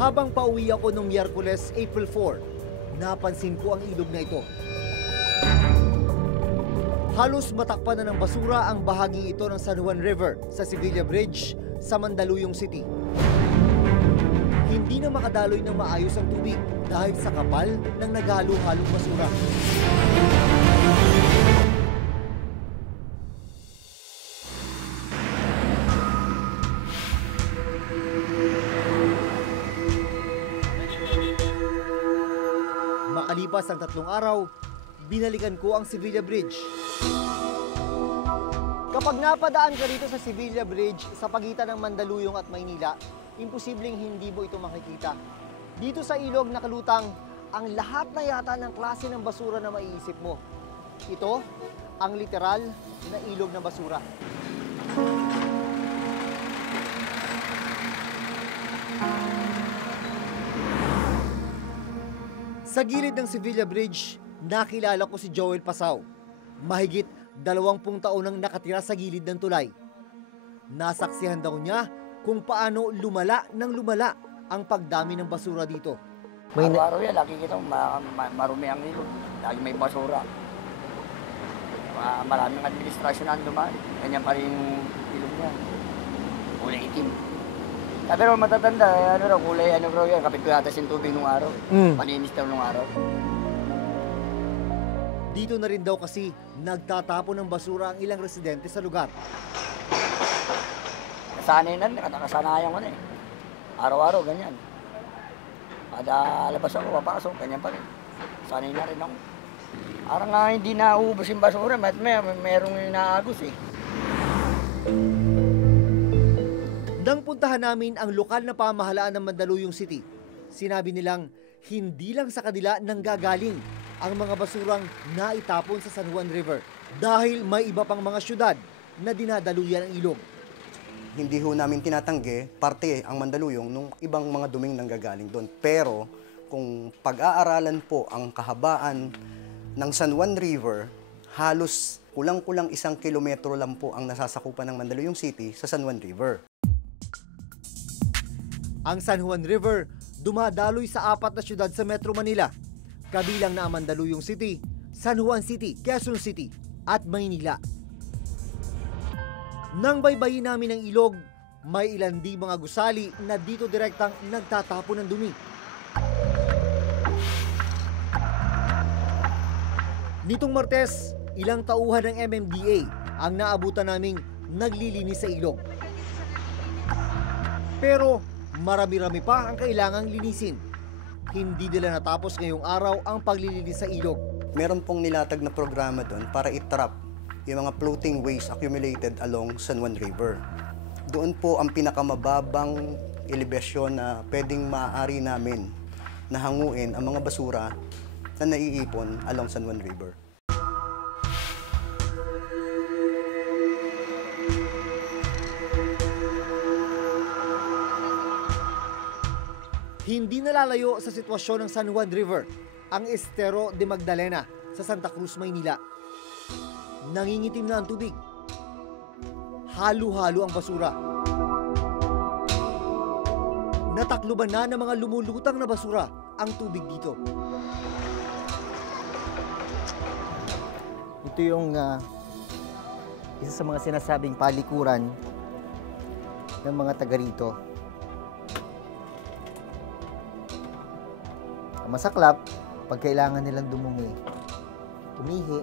Habang pauwi ako noong Miyerkules, April 4, napansin ko ang ilog na ito. Halos matakpan na ng basura ang bahaging ito ng San Juan River sa Sevilla Bridge sa Mandaluyong City. Hindi na makadaloy ng maayos ang tubig dahil sa kapal ng naghalo-halong basura. Makalipas ang 3 araw, binalikan ko ang Sevilla Bridge. Kapag napadaan ka rito sa Sevilla Bridge sa pagitan ng Mandaluyong at Maynila, imposibleng hindi mo ito makikita. Dito sa ilog nakalutang ang lahat na yata ng klase ng basura na maiisip mo. Ito ang literal na ilog ng basura. Sa gilid ng Sevilla Bridge, nakilala ko si Joel Pasao. Mahigit 20 taon nang nakatira sa gilid ng tulay. Nasaksihan daw niya kung paano lumala ang pagdami ng basura dito. Araw-araw yan, lagi kita marumi ang ilog. Lagi may basura. Maraming administrasyon na dumaan. Ganyan pa rin yung ilog niya. Kulay itim. Pero matatanda, kulay yan. Kapit ko yata yung tubig nung araw. Paninis daw nung araw. Dito na rin daw kasi nagtatapon ng basura ang ilang residente sa lugar. Nasanay na, nakasanayan ko na eh. Araw-araw, ganyan. Kada labas ako, papasok, ganyan pa rin. Sanay na rin ako. Parang nga hindi nauubos yung basura, merong inaagos eh. Nang puntahan namin ang lokal na pamahalaan ng Mandaluyong City, sinabi nilang hindi lang sa kanila nanggagaling ang mga basurang naitapon sa San Juan River dahil may iba pang mga syudad na dinadaluyan ang ilog. Hindi ho namin tinatanggi, parte ang Mandaluyong nung ibang mga duming nanggagaling doon. Pero kung pag-aaralan po ang kahabaan ng San Juan River, halos kulang-kulang 1 kilometro lang po ang nasasakupan ng Mandaluyong City sa San Juan River. Ang San Juan River dumadaloy sa 4 na syudad sa Metro Manila, kabilang na ang Mandaluyong City, San Juan City, Quezon City at Maynila. Nang baybayin namin ang ilog, may ilan di mga gusali na dito direktang nagtatapon ng dumi. Nitong Martes, ilang tauhan ng MMDA ang naabutan naming naglilinis sa ilog. Pero marami-rami pa ang kailangang linisin. Hindi nila natapos ngayong araw ang paglilinis sa ilog. Meron pong nilatag na programa doon para i-trap yung mga floating waste accumulated along San Juan River. Doon po ang pinakamababang elevasyon na pwedeng maaari namin na hanguin ang mga basura na naiipon along San Juan River. Hindi nalalayo sa sitwasyon ng San Juan River ang Estero de Magdalena sa Santa Cruz, Maynila. Nangingitim na ang tubig. Halo-halo ang basura. Natakluban na ng mga lumulutang na basura ang tubig dito. Ito yung isa sa mga sinasabing palikuran ng mga taga rito. Masaklap, pag kailangan nilang umihi,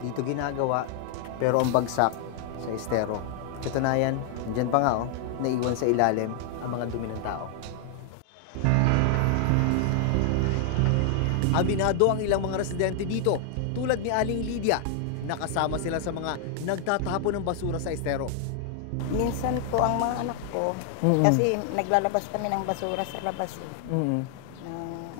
dito ginagawa, pero ang bagsak sa estero. Katunayan, dyan pa nga naiwan sa ilalim ang mga dumi ng tao. Aminado ang ilang mga residente dito, tulad ni Aling Lydia, nakasama sila sa mga nagtatapon ng basura sa estero. Minsan po ang mga anak ko, kasi naglalabas kami ng basura sa labas.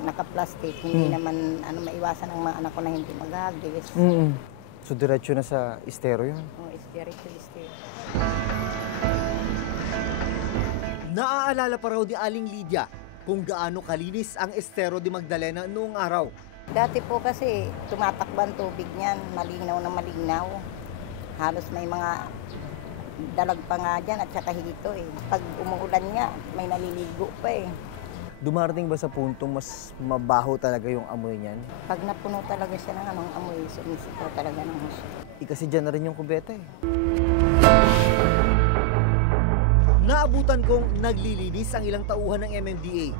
Naka-plastic, hindi naman maiwasan ng mga anak ko na hindi maghagis. So diretso na sa estero yun? Oo, diretso sa estero. Naaalala pa raw ni Aling Lydia kung gaano kalinis ang Estero de Magdalena noong araw. Dati po kasi tumatakban tubig niyan, malinaw na malinaw. Halos may mga dalag pa nga dyan at saka hito eh. Pag umuulan nga, may naliligo pa eh. Dumarating ba sa puntong mas mabaho talaga yung amoy niyan? Pag napuno talaga siya ng anong amoy, sumisipaw talaga ng husto. Kasi dyan na rin yung kubeta eh. Naabutan kong naglilinis ang ilang tauhan ng MMDA.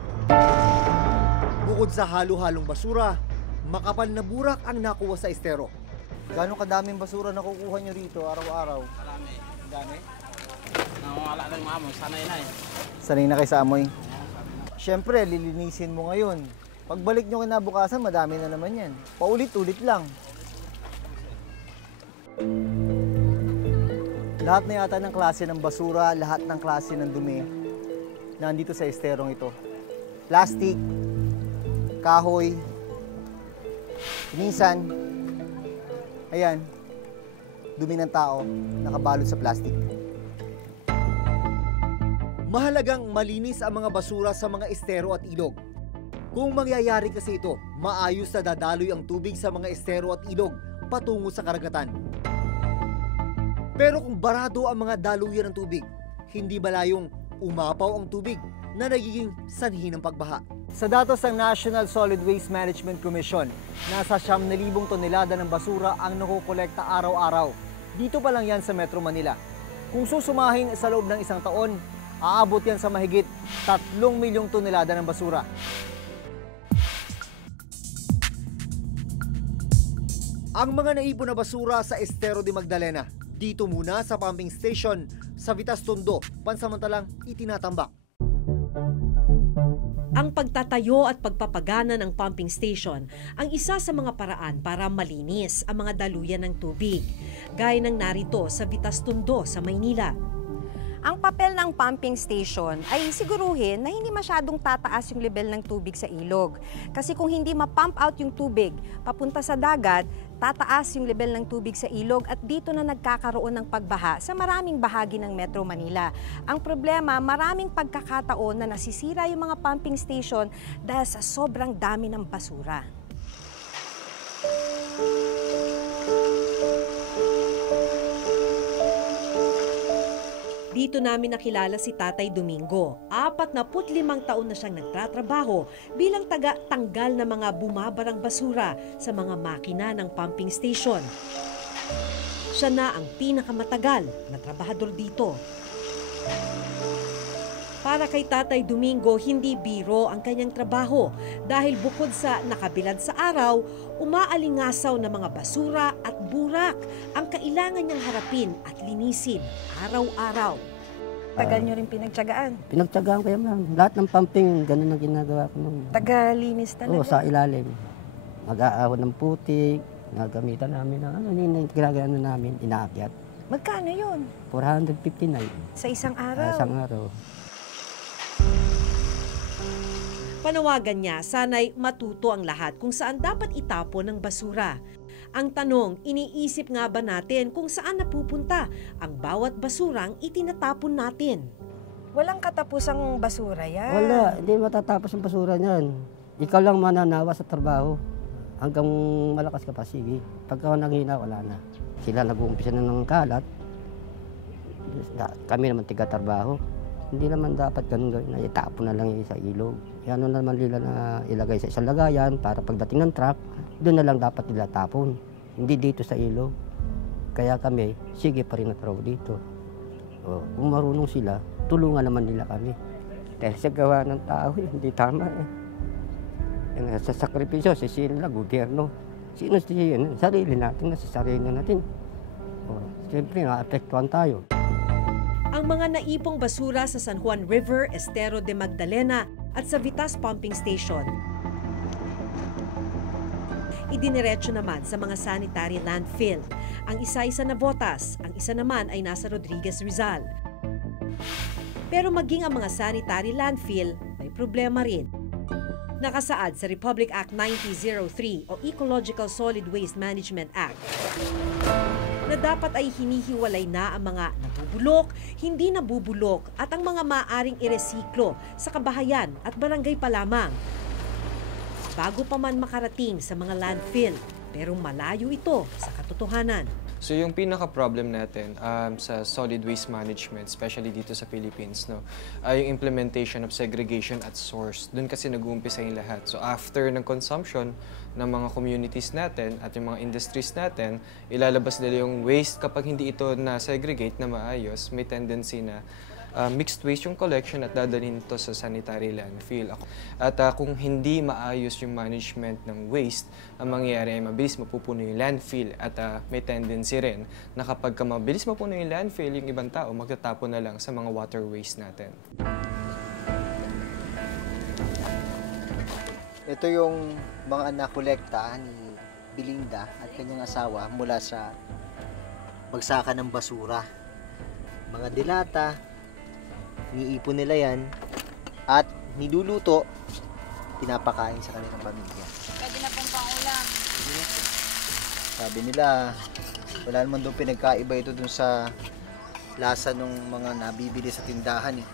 Bukod sa halo-halong basura, makapal na burak ang nakuha sa estero. Gano'ng kadaming basura nakukuha nyo rito araw-araw? Marami. Dami. Nawawala na yung amoy. Sanay na eh. Sanay na kayo sa amoy? Siyempre, lilinisin mo ngayon. Pagbalik nyo kinabukasan, madami na naman yan. Paulit-ulit lang. Lahat na yata ng klase ng basura, lahat ng klase ng dumi, nandito sa esterong ito. Plastic, kahoy, minsan, ayan, dumi ng tao, nakabalot sa plastic. Mahalagang malinis ang mga basura sa mga estero at ilog. Kung mangyayari kasi ito, maayos na dadaloy ang tubig sa mga estero at ilog patungo sa karagatan. Pero kung barado ang mga daluyan ng tubig, hindi malayong umapaw ang tubig na nagiging sanhi ng pagbaha. Sa datos ng National Solid Waste Management Commission, nasa 9,000 tonelada ng basura ang nakukolekta araw-araw. Dito pa lang yan sa Metro Manila. Kung susumahin sa loob ng isang taon, aabot yan sa mahigit 3 milyong tonelada ng basura. Ang mga naipon na basura sa Estero de Magdalena, dito muna sa pumping station sa Vitas Tondo, pansamantalang itinatambak. Ang pagtatayo at pagpapagana ng pumping station ang isa sa mga paraan para malinis ang mga daluyan ng tubig, gaya ng narito sa Vitas Tondo sa Maynila. Ang papel ng pumping station ay siguruhin na hindi masyadong tataas yung level ng tubig sa ilog. Kasi kung hindi ma-pump out yung tubig papunta sa dagat, tataas yung level ng tubig sa ilog at dito na nagkakaroon ng pagbaha sa maraming bahagi ng Metro Manila. Ang problema, maraming pagkakataon na nasisira yung mga pumping station dahil sa sobrang dami ng basura. Dito namin nakilala si Tatay Domingo. 45 taon na siyang nagtatrabaho bilang taga-tanggal na mga bumabarang basura sa mga makina ng pumping station. Siya na ang pinakamatagal na trabahador dito. Para kay Tatay Domingo, hindi biro ang kanyang trabaho dahil bukod sa nakabilad sa araw, umaalingasaw na mga basura at burak ang kailangan niyang harapin at linisin araw-araw. Tagal nyo rin pinagtyagaan. Pinagtyagaan ko yan, ma'am. Lahat ng pumping, ganun ang ginagawa ko nung. Tagalinis talaga. Oo, sa ilalim. Mag-aahon ng putik, nagamitan namin ng ginagawa namin, inaakyat. Magkano yun? 459 Sa isang araw? isang araw. Panawagan niya, sana'y matuto ang lahat kung saan dapat itapon ang basura. Ang tanong, iniisip nga ba natin kung saan napupunta ang bawat basurang itinatapon natin? Walang katapusang basura yan. Wala, hindi matatapos ang basura niyan. Ikaw lang mananawa sa trabaho. Hanggang malakas ka pa, sige. Pagka nanghina, wala na. Sila nag-uumpisa na ng kalat. Kami naman tiga-trabaho. Hindi naman dapat ganun gawin na itapon na lang yung sa ilog. Yan naman nila na ilagay sa isang lagayan para pagdating ng truck, doon na lang dapat nila tapon. Hindi dito sa ilog. Kaya kami, sige pa rin na trabaho dito. O, kung marunong sila, tulungan naman nila kami. Dahil sa gawa ng tao, hindi tama eh. Sa sakripisyo, sisili na gobyerno. Sino siya? Sarili natin, nasa sarili natin. O, siyempre, naapektuhan tayo. Ang mga naipong basura sa San Juan River, Estero de Magdalena at sa Vitas Pumping Station, idiniretso naman sa mga sanitary landfill. Ang isa ay sa Navotas, ang isa naman ay nasa Rodriguez Rizal. Pero maging ang mga sanitary landfill, may problema rin. Nakasaad sa Republic Act 9003 o Ecological Solid Waste Management Act na dapat ay hinihiwalay na ang mga nabubulok, hindi nabubulok at ang mga maaring iresiklo sa kabahayan at barangay pa lamang. Bago pa man makarating sa mga landfill, pero malayo ito sa katotohanan. So yung pinaka-problem natin sa solid waste management, especially dito sa Philippines, no, ay yung implementation of segregation at source. Doon kasi nag-uumpisa yung lahat. So after ng consumption ng mga communities natin at yung mga industries natin, ilalabas nila yung waste. Kapag hindi ito na-segregate na maayos, may tendency na mixed waste yung collection at dadalhin ito sa sanitary landfill. At kung hindi maayos yung management ng waste, ang mangyayari ay mabilis mapupuno yung landfill at may tendency rin na kapag mabilis mapuno yung landfill, yung ibang tao magtatapon na lang sa mga waterways natin. Ito yung mga nakolekta ni Belinda at kanyang asawa mula sa bagsakan ng basura. Mga dilata, niipon nila yan at niluluto, pinapakain sa kanilang pamilya. Pwede na pong pangulam. Sabi nila, wala naman doon pinagkaiba ito dun sa lasa ng mga nabibili sa tindahan eh.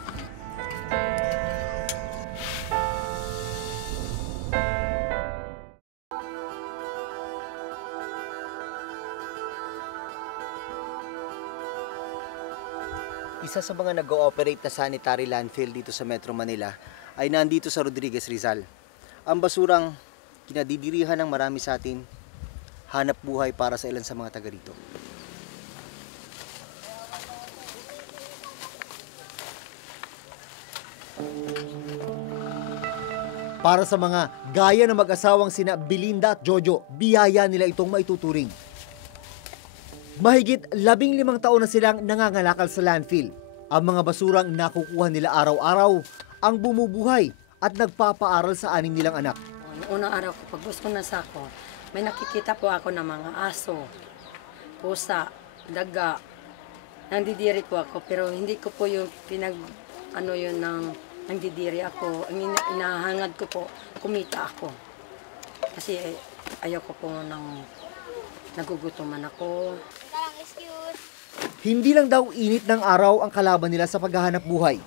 Isa sa mga nag-ooperate na sanitary landfill dito sa Metro Manila ay nandito sa Rodriguez, Rizal. Ang basurang kinadidirihan ng marami sa atin, hanap buhay para sa ilan sa mga taga rito. Para sa mga gaya ng mag-asawang sina Belinda at Jojo, biyaya nila itong maituturing. Mahigit 15 taon na silang nangangalakal sa landfill. Ang mga basurang nakukuha nila araw-araw ang bumubuhay at nagpapaaral sa 6 nilang anak. Unang araw ko, pagbus ko na sako, may nakikita po ako ng mga aso, pusa, daga. Nandidiri po ako, pero hindi ko po yung nandidiri ako. Ang inahangad ko po, kumita ako. Kasi ayoko po nagugutuman ako. Hindi lang daw init ng araw ang kalaban nila sa paghahanap buhay.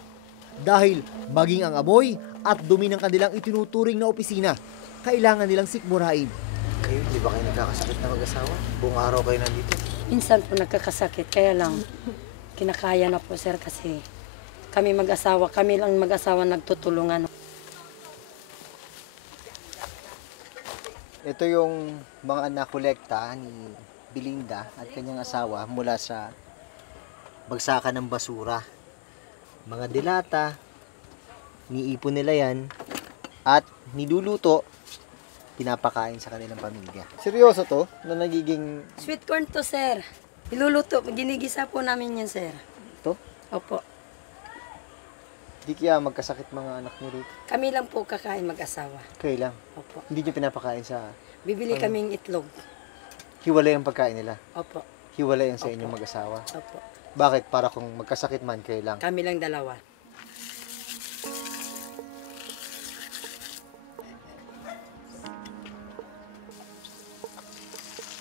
Dahil maging ang amoy at dumi ng kanilang itinuturing na opisina, kailangan nilang sikmurain. Kayo, di ba kayo nagkakasakit na mag-asawa? Buong araw kayo nandito? Minsan po nagkakasakit, kaya lang kinakaya na po sir kasi kami lang mag-asawa nagtutulungan. Ito yung mga nakolekta ni Belinda at kanyang asawa mula sa bagsakan ng basura. Mga dilata, niipon nila yan at niluluto, pinapakain sa kanilang pamilya. Seryoso to na nagiging... Sweet corn to sir. Iluluto, ginigisa po namin yan sir. To? Opo. Di kaya magkasakit mga anak niyo rito? Kami lang po kakain mag-asawa. Kayo lang? Opo. Hindi niyo pinapakain sa... Bibili kaming itlog. Hiwalay ang pagkain nila? Opo. Hiwalay ang sa inyong mag-asawa? Opo. Bakit? Para kung magkasakit man, kayo lang? Kami lang dalawa.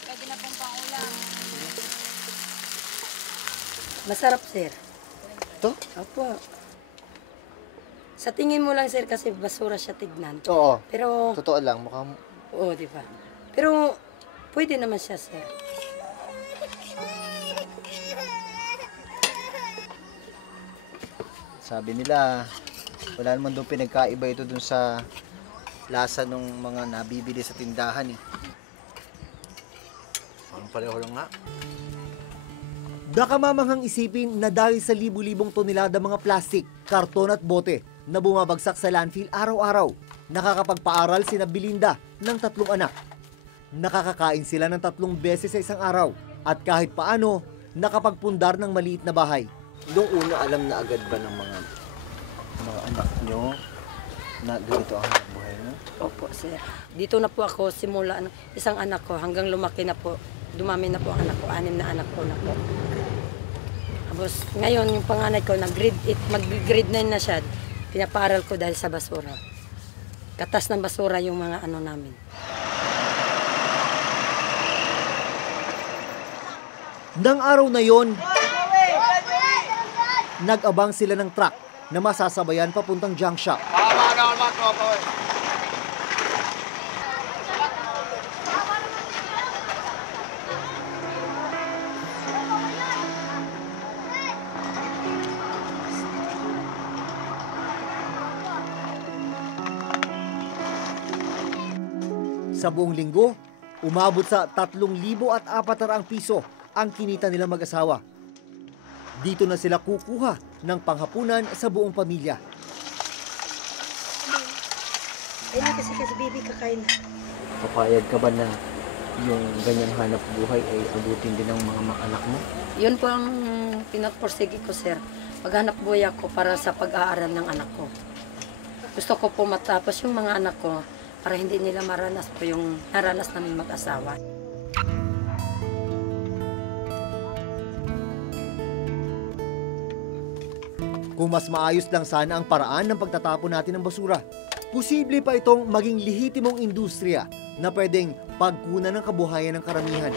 Pwede na pong pangulam. Masarap sir. To? Opo. Sa tingin mo lang sir kasi basura siya tignan. Oo. Pero, Totoo lang, mukhang... oo di ba? Pero, pwede naman siya sir. Sabi nila, wala naman doon pinagkaiba ito dun sa lasa ng mga nabibili sa tindahan eh. Ang pareho lang nga. Baka mamanghang isipin na dahil sa libu-libong tonelada mga plastik, karton at bote na bumabagsak sa landfill araw-araw, nakakapagpaaral sina Belinda ng 3 anak. Nakakakain sila ng 3 beses sa isang araw at kahit paano, nakapagpundar ng maliit na bahay. Noong una, alam na agad ba ng mga anak nyo na ganito ang buhay nyo? Opo sir. Dito na po ako simula isang anak ko hanggang lumaki na po. Dumami na po ang anak ko, 6 na anak ko na po. Tapos ngayon yung panganay ko nag-grade 8, mag-grade 9 na siya. Pinapaaral ko dahil sa basura. Katas ng basura yung mga namin. Nang araw na yon, nag-abang sila ng truck na masasabayan papuntang junk shop. Sa buong linggo, umabot sa 3,400 piso ang kinita nilang mag-asawa. Dito na sila kukuha ng panghapunan sa buong pamilya. Ayun kasi baby, kakain na. Papayag ka ba na yung ganyang hanap buhay ay abutin din ng mga anak mo? Yun po ang pinagporsige ko, sir. Paghanap buhay ako para sa pag-aaral ng anak ko. Gusto ko po matapos yung mga anak ko para hindi nila maranas po yung naranas namin mag-asawa. Kung mas maayos lang sana ang paraan ng pagtatapon natin ng basura, posible pa itong maging lehitimong industriya na pwedeng pagkunan ng kabuhayan ng karamihan.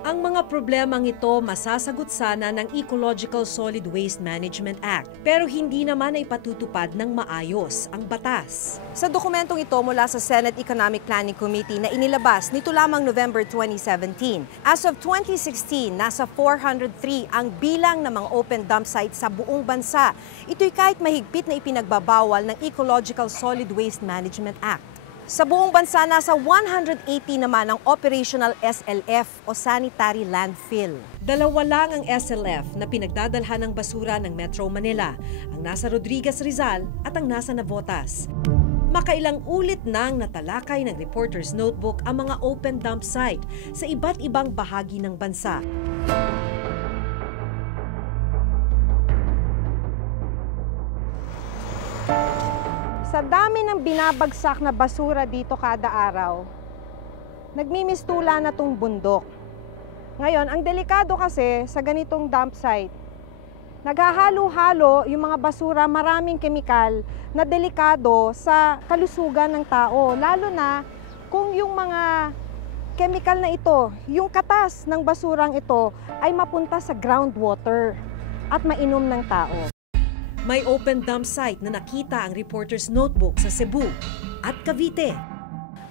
Ang mga problemang ito masasagot sana ng Ecological Solid Waste Management Act, pero hindi naman ay patutupad ng maayos ang batas. Sa dokumentong ito mula sa Senate Economic Planning Committee na inilabas nito lamang November 2017, as of 2016, nasa 403 ang bilang ng mga open dump sites sa buong bansa. Ito'y kahit mahigpit na ipinagbabawal ng Ecological Solid Waste Management Act. Sa buong bansa, nasa 180 naman ang operational SLF o sanitary landfill. 2 lang ang SLF na pinagdadalhan ng basura ng Metro Manila, ang nasa Rodriguez Rizal at ang nasa Navotas. Makailang ulit nang natalakay ng Reporter's Notebook ang mga open dump site sa iba't ibang bahagi ng bansa. Sa dami ng binabagsak na basura dito kada araw, nagmimistula na tong bundok. Ngayon, ang delikado kasi sa ganitong dump site, naghahalo-halo yung mga basura, maraming kemikal na delikado sa kalusugan ng tao. Lalo na kung yung mga kemikal na ito, yung katas ng basurang ito ay mapunta sa groundwater at mainom ng tao. May open dump site na nakita ang Reporter's Notebook sa Cebu at Cavite.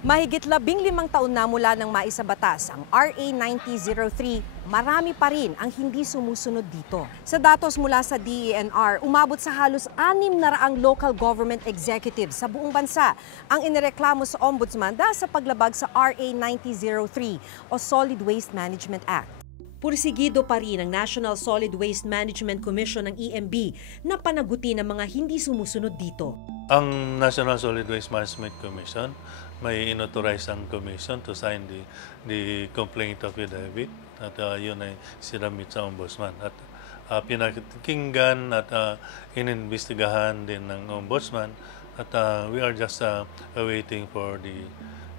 Mahigit 15 taon na mula nang maisabatas ang RA 9003, marami pa rin ang hindi sumusunod dito. Sa datos mula sa DENR, umabot sa halos 600 local government executives sa buong bansa ang inireklamo sa Ombudsman dahil sa paglabag sa RA 9003 o Solid Waste Management Act. Pursigido pa rin ang National Solid Waste Management Commission ng EMB na panagutin ang mga hindi sumusunod dito. Ang National Solid Waste Management Commission may inauthorize ang commission to sign the complaint of affidavit at yun ay sinamit sa Ombudsman. At pinakinggan at ininvestigahan din ng Ombudsman at we are just awaiting for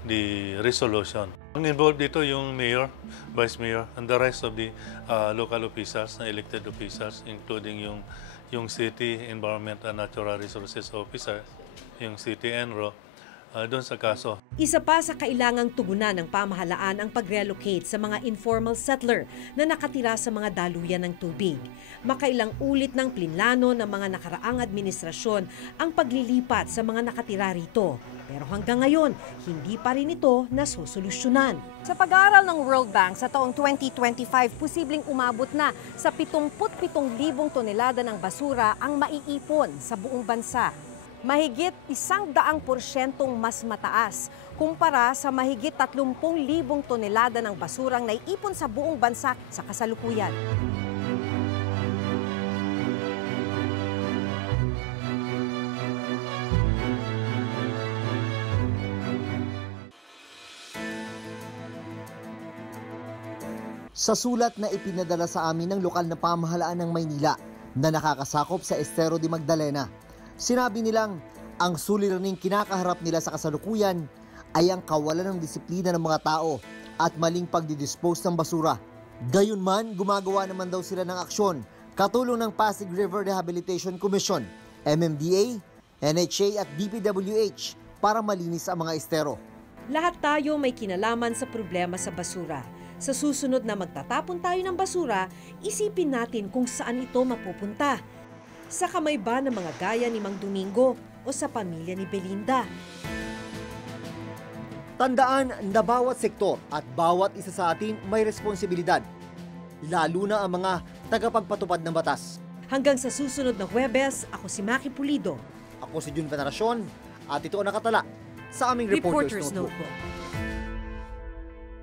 the resolution. Ang involved dito yung mayor, vice mayor, and the rest of the local officials, na elected officials, including yung city environment and natural resources officer, yung city enro, doon sa kaso. Isa pa sa kailangang tugunan ng pamahalaan ang pag-relocate sa mga informal settler na nakatira sa mga daluyan ng tubig. Makailang ulit ng plinano ng mga nakaraang administrasyon ang paglilipat sa mga nakatira rito. Pero hanggang ngayon, hindi pa rin ito nasusolusyonan. Sa pag-aaral ng World Bank sa taong 2025, posibleng umabot na sa 77,000 tonelada ng basura ang maiipon sa buong bansa. Mahigit 100% mas mataas kumpara sa mahigit 30,000 tonelada ng basurang naiipon sa buong bansa sa kasalukuyan. Sa sulat na ipinadala sa amin ng lokal na pamahalaan ng Maynila na nakakasakop sa Estero de Magdalena, sinabi nilang ang suliraning kinakaharap nila sa kasalukuyan ay ang kawalan ng disiplina ng mga tao at maling pagdidispose ng basura. Gayunman, gumagawa naman daw sila ng aksyon katulong ng Pasig River Rehabilitation Commission, MMDA, NHA at DPWH para malinis ang mga estero. Lahat tayo may kinalaman sa problema sa basura. Sa susunod na magtatapon tayo ng basura, isipin natin kung saan ito mapupunta. Sa kamay ba ng mga gaya ni Mang Domingo o sa pamilya ni Belinda? Tandaan na bawat sektor at bawat isa sa atin may responsibilidad, lalo na ang mga tagapagpatupad ng batas. Hanggang sa susunod na Huwebes, ako si Maki Pulido. Ako si Jun Veneracion At ito ang nakatala sa aming Reporter's Notebook.